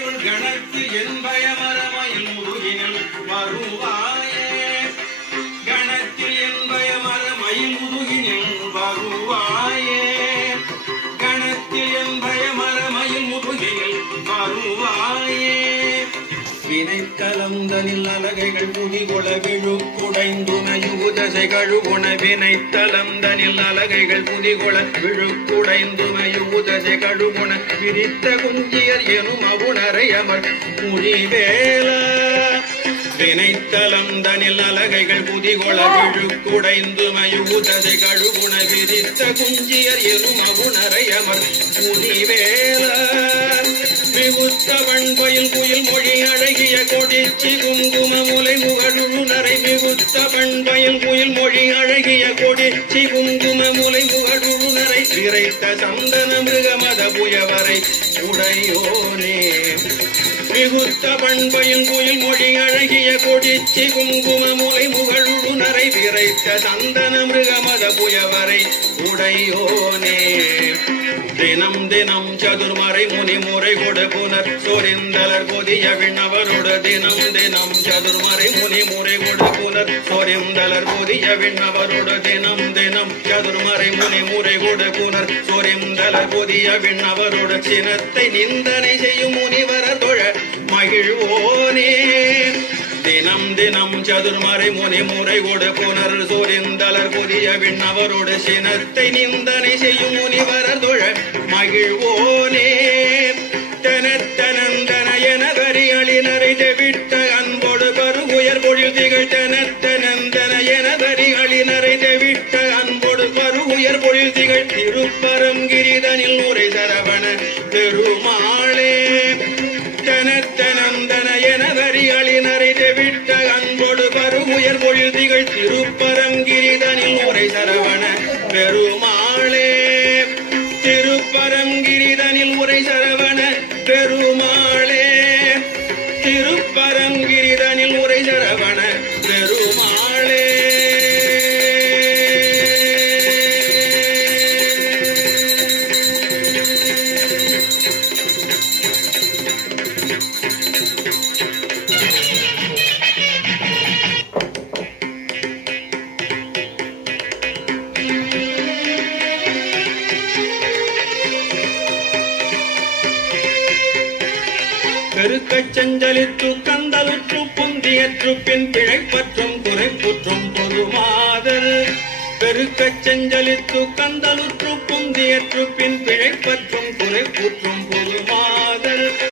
இருள் கணத்து என் பயமரமயில் முருகினில் வருவாயே கணத்தில் என் பயமரமயில் முருகினில் வருவாயே கணத்தில் என் பயமரமயில் முருகினில் வருவாயே வினைத்தலந்தனில் அலகைகள் புதிகொள விழுக்குடைந்துமையுதசை கழுகுண வினைத்தலந்தனில் அலகைகள் புதிகொள விழுக்குடைந்துமையுதசை கழுகுண விரித்த குஞ்சியர் எனும் அவுணரை அமர் முழிவேலா வினைத்தலந்தனில் அலகைகள் புதிகொள விழுக்குடைந்துமையுதசை கழுகுண விரித்த குஞ்சியர் எனும் அவுணரை அமர் முழிவேலா மிகுத்த வண்பயில் குயில் மொழி அழகிய கொடிச்சி குங்கும முலை முகழுநரை மிகுத்த வண்பயில் குயில் மொழி அழகிய கொடிச்சி குங்கும முலை முகழுநரை விரைத்த சந்தன மிருகமத புயவரை உடையோனே மிகுத்த பண்பையும் குயில் மொழி அழகிய கொடிச்சி குங்கும முலை முகழுநரை விரைத்த சந்தன மிருகமத புயவரை உடையோனே தினம் தினம் சதுர்மறை முனி முறை கொடு புனர் சொரிந்தலர் பொதிய விண்ணவரோடு தினம் தினம் சதுர்மறை முனி முறை கொடு புனர் சொரிந்தலர் பொதிய விண்ணவரோடு தினம் தினம் சதுர்மறை முனி முறை கொடு புனர் சொரிந்தலர் பொதிய விண்ணவரோடு சினத்தை நிந்தனை செய்யும் முனிவரர் தொழ மகிழ்வோனே தினம் தினம் சதுர்மறை முனி முறை கொடு புனர் சொரிந்தலர் பொதிய விண்ணவரோடு சினத்தை நிந்தனை செய்யும் முனிவரர் தொழ மகிழ்வோனே தனத்தனந்தன என வரிகளினரை தெவிட்ட அன்போடு பருகுயர் பொழில் திகழ் தனத்தனந்தன என வரிகளினரை தெவிட்ட அன்போடு பருகுயர் பொழில் திகழ் திருப்பரங்கிரிதனில் உரை சரவண பெருமாளே தனத்தனந்தன என வரிகளினரை தெவிட்ட அன்போடு பருகுயர் பொழில் திகழ் திருப்பரங்கிரிதனில் உரை சரவண பெருமாளே திருப்பரங்கிரிதனில் உரை சரவண பெருமாளே திருப்பரங்கிரிதனில் உரை சரவண பெருமாளே பெருக்கச் செஞ்சலித்து கந்தலுற்று பொந்தியற்று பின் பிழைப்பற்றும் குறைப்புற்றும் பொதுமாதல் பெருக்கச் செஞ்சலித்து கந்தலுற்று பொந்தியற்று பின் பிழைப்பற்றும் குறைப்புற்றும் பொதுமாதல்